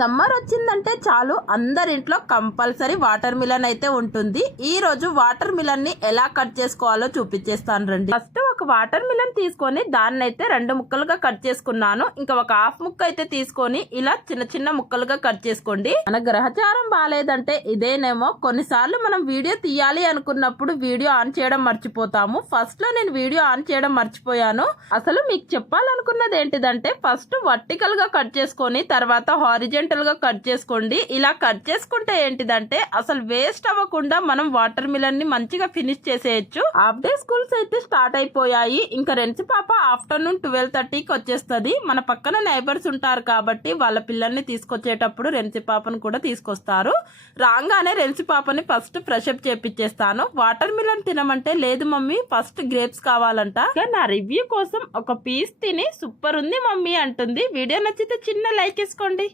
Summer వచ్చిందంటే చాలు అందరింట్లో compulsory water melon అయితే ఉంటుంది. ఈ రోజు వాటర్ మిలన్ ని ఎలా కట్ చేసుకోవాలో చూపించేస్తాను రండి. ఫస్ట్ ఒక వాటర్ మిలన్ తీసుకొని దాన్ని అయితే 2 ముక్కలుగా కట్ చేసుకున్నాను. ఇంకా ఒక హాఫ్ ముక్క అయితే తీసుకొని ఇలా చిన్న చిన్న ముక్కలుగా కట్ చేసుకోండి. మన గ్రహచారం బాగాలేదంటే ఇదేనేమో. కొన్నిసార్లు మనం వీడియో తీయాలి అనుకున్నప్పుడు వీడియో ఆన్ చేయడం మర్చిపోతాము. ఫస్ట్ లో నేను వీడియో ఆన్ చేయడం మర్చిపోయాను. అసలు మీకు చెప్పాలనుకున్నది ఏంటిదంటే ఫస్ట్ వర్టికల్ గా కట్ చేసుకొని తర్వాత హారిజెంటల్ గా కట్ చేసుకోండి. ఇలా కట్ చేసుకుంటే ఏంటిదంటే అసలు వేస్ట్ అవ్వకుండా మనం వాటర్ మిలన్ ని మంచిగా ఫినిష్ చేసేయచ్చు. హాఫ్ డే స్కూల్స్ అయితే స్టార్ట్ అయిపోయాయి. ఇంకా రెంచి పాప ఆఫ్టర్నూన్ 12:30కి వచ్చేస్తుంది. మన పక్కన నైబర్స్ ఉంటారు కాబట్టి వాళ్ళ పిల్లల్ని తీసుకొచ్చేటప్పుడు రెంచి పాపను కూడా తీసుకొస్తారు. రాగానే రెంచి పాపని ఫస్ట్ ఫ్రెష్ అప్ చేపిచ్చేస్తాను. వాటర్ మిలన్ తినమంటే లేదు మమ్మీ ఫస్ట్ గ్రేప్స్ కావాలంట. నా రివ్యూ కోసం ఒక పీస్ తిని సూపర్ ఉంది మమ్మీ అంటుంది. వీడియో నచ్చితే చిన్న లైక్ వేసుకోండి.